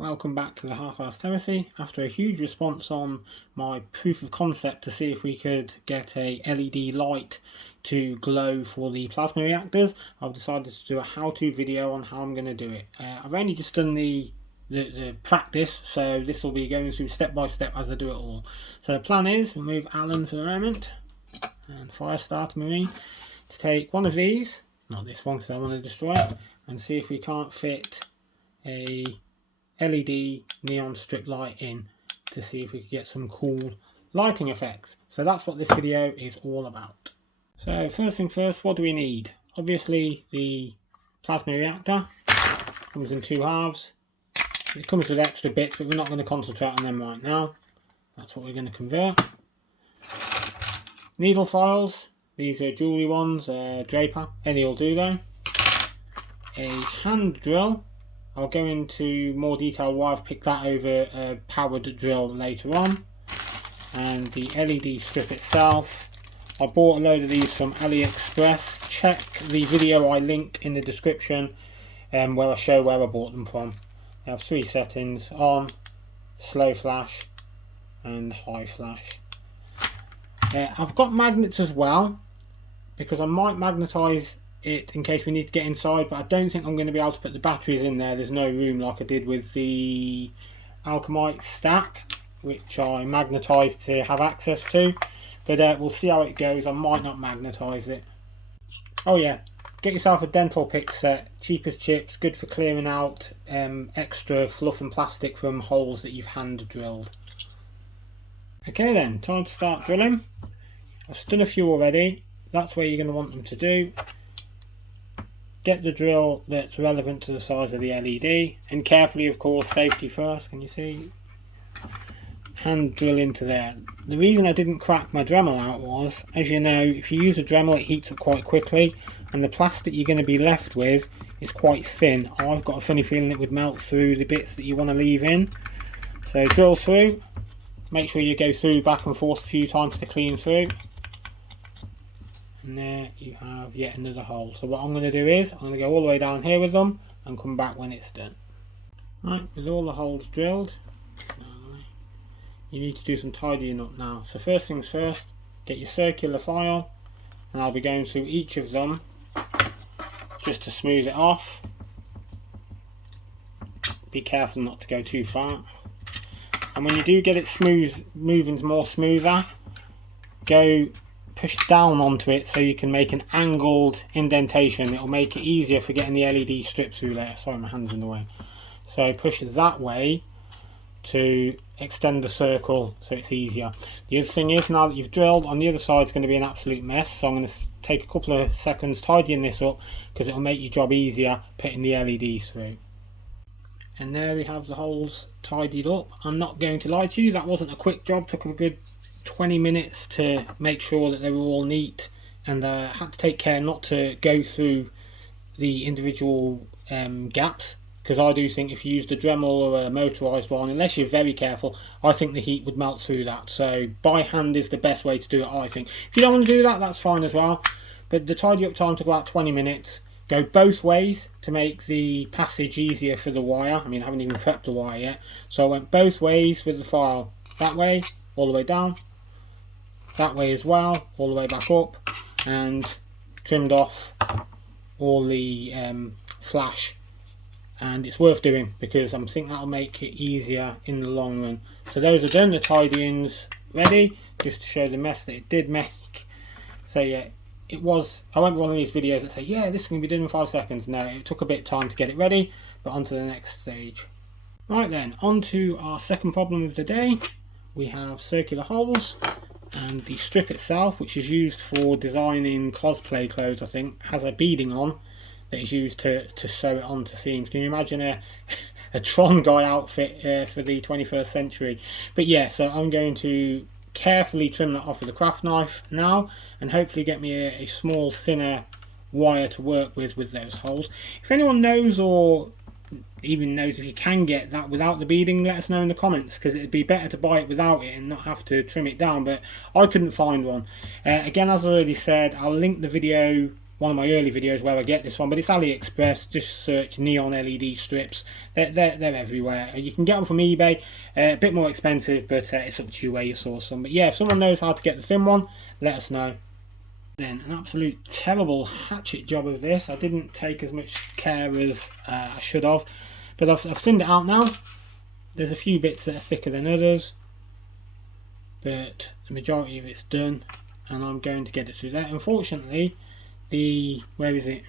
Welcome back to the Halfarsed Heresy. After a huge response on my proof of concept to see if we could get a LED light to glow for the plasma reactors, I've decided to do a how-to video on how I'm going to do it. I've only just done the practice, so this will be going through step by step as I do it all. So the plan is, remove Allen for the moment, and fire starter marine, to take one of these, not this one because I want to destroy it, and see if we can't fit a LED neon strip light in to see if we can get some cool lighting effects. So that's what this video is all about. So first thing first, what do we need? Obviously the plasma reactor comes in two halves. It comes with extra bits, but we're not going to concentrate on them right now. That's what we're going to convert. Needle files, these are jewellery ones, Draper, any will do though. A hand drill. I'll go into more detail why I've picked that over a powered drill later on. And the LED strip itself. I bought a load of these from AliExpress. Check the video I link in the description where I show where I bought them from. They have three settings: on, slow flash and high flash. I've got magnets as well because I might magnetise it in case we need to get inside, but I don't think I'm going to be able to put the batteries in there. There's no room like I did with the alchemite stack, which I magnetised to have access to, but we'll see how it goes. I might not magnetise it. Oh yeah, get yourself a dental pick set, cheap as chips, good for clearing out extra fluff and plastic from holes that you've hand drilled. Okay then, time to start drilling. I've done a few already. That's where you're going to want them to do. Get the drill that's relevant to the size of the LED, and carefully, of course, safety first. Can you see? Hand drill into there. The reason I didn't crack my Dremel out was, as you know, if you use a Dremel it heats up quite quickly, and the plastic you're going to be left with is quite thin. I've got a funny feeling it would melt through the bits that you want to leave in. So drill through, make sure you go through back and forth a few times to clean through. And there you have yet another hole. So what I'm going to do is I'm going to go all the way down here with them and come back when it's done. Right, with all the holes drilled, you need to do some tidying up now. So first things first, get your circular file, and I'll be going through each of them just to smooth it off. Be careful not to go too far. And when you do get it smooth, moving more smoother, go push down onto it so you can make an angled indentation. It'll make it easier for getting the LED strip through there. Sorry, my hand's in the way. So push it that way to extend the circle so it's easier. The other thing is, now that you've drilled, on the other side is going to be an absolute mess, so I'm going to take a couple of seconds tidying this up because it'll make your job easier putting the LEDs through. And there we have the holes tidied up. I'm not going to lie to you, that wasn't a quick job, took a good 20 minutes to make sure that they were all neat, and I had to take care not to go through the individual gaps, because I do think if you used a Dremel or a motorised one, unless you're very careful, I think the heat would melt through that. So by hand is the best way to do it, I think. If you don't want to do that, that's fine as well, but the tidy up time took about 20 minutes. Go both ways to make the passage easier for the wire. I mean, I haven't even prepped the wire yet, so I went both ways with the file. That way, all the way down, that way as well, all the way back up, and trimmed off all the flash. And it's worth doing because I think that'll make it easier in the long run. So those are done, the tidying's ready, just to show the mess that it did make. So yeah, it was, I won't be one of these videos that say, yeah, this is going to be done in 5 seconds. No, it took a bit of time to get it ready, but on to the next stage. Right then, on to our second problem of the day. We have circular holes, and the strip itself, which is used for designing cosplay clothes, I think, has a beading on that is used to sew it onto seams. Can you imagine a Tron guy outfit for the 21st century? But yeah, so I'm going to carefully trim that off with a craft knife now, and hopefully get me a small thinner wire to work with those holes. If anyone knows, or even knows if you can get that without the beading, let us know in the comments, because it'd be better to buy it without it and not have to trim it down, but I couldn't find one. Again, as I already said, I'll link the video one of my early videos where I get this one, but it's AliExpress. Just search neon LED strips. They're everywhere. You can get them from eBay. A bit more expensive, but it's up to you where you source them. But yeah, if someone knows how to get the thin one, let us know. Then an absolute terrible hatchet job of this. I didn't take as much care as I should have, but I've thinned it out now. There's a few bits that are thicker than others, but the majority of it's done, and I'm going to get it through there. Unfortunately, where is it?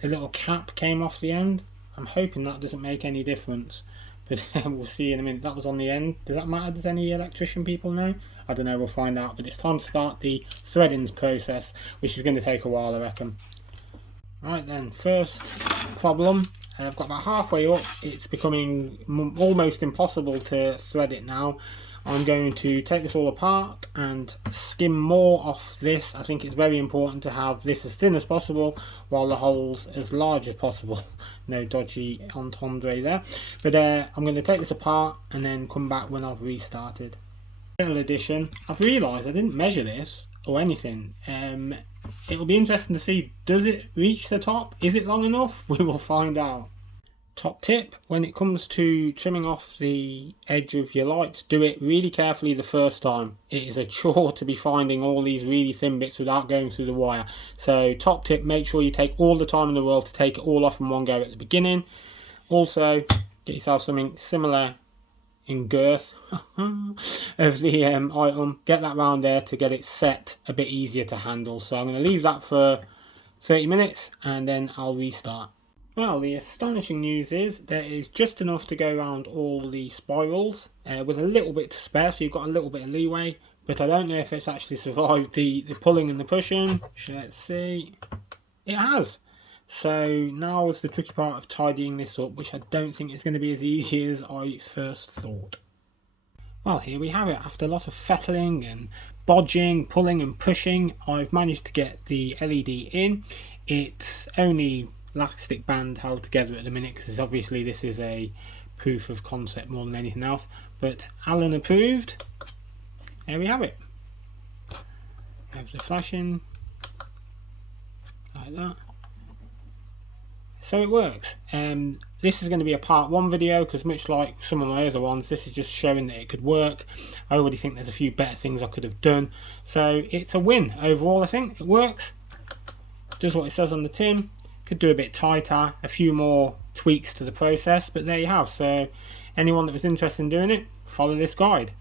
The little cap came off the end. I'm hoping that doesn't make any difference, but we'll see in a minute. That was on the end. Does that matter? Does any electrician people know? I don't know, we'll find out. But it's time to start the threading process, which is going to take a while, I reckon. Right then, first problem. I've got about halfway up. It's becoming almost impossible to thread it now. I'm going to take this all apart and skim more off this. I think it's very important to have this as thin as possible while the holes as large as possible. No dodgy entendre there. But I'm going to take this apart and then come back when I've restarted. Little addition. I've realised I didn't measure this or anything. It'll be interesting to see, does it reach the top? Is it long enough? We will find out. Top tip, when it comes to trimming off the edge of your lights, do it really carefully the first time. It is a chore to be finding all these really thin bits without going through the wire. So top tip, make sure you take all the time in the world to take it all off in one go at the beginning. Also, get yourself something similar in girth of the item. Get that round there to get it set a bit easier to handle. So I'm going to leave that for 30 minutes and then I'll restart. Well, the astonishing news is there is just enough to go around all the spirals with a little bit to spare, so you've got a little bit of leeway, but I don't know if it's actually survived the pulling and the pushing. Let's see. It has. So now is the tricky part of tidying this up, which I don't think is going to be as easy as I first thought. Well, here we have it. After a lot of fettling and bodging, pulling and pushing, I've managed to get the LED in. It's only elastic band held together at the minute because obviously this is a proof of concept more than anything else, but Alan approved. There we have it. Have the flashing like that. So it works. This is going to be a part 1 video because much like some of my other ones, this is just showing that it could work. I already think there's a few better things I could have done, so it's a win overall. I think it works, does what it says on the tin. Could do a bit tighter, a few more tweaks to the process, but there you have. So anyone that was interested in doing it, follow this guide.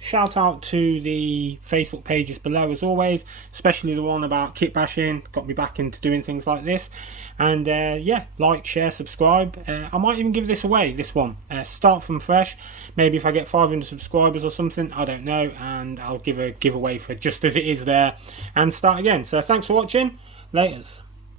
Shout out to the Facebook pages below as always, especially the one about kit bashing, got me back into doing things like this. And yeah, like, share, subscribe. I might even give this away, this one. Start from fresh. Maybe if I get 500 subscribers or something, I don't know, and I'll give a giveaway for just as it is there and start again. So thanks for watching. Laters.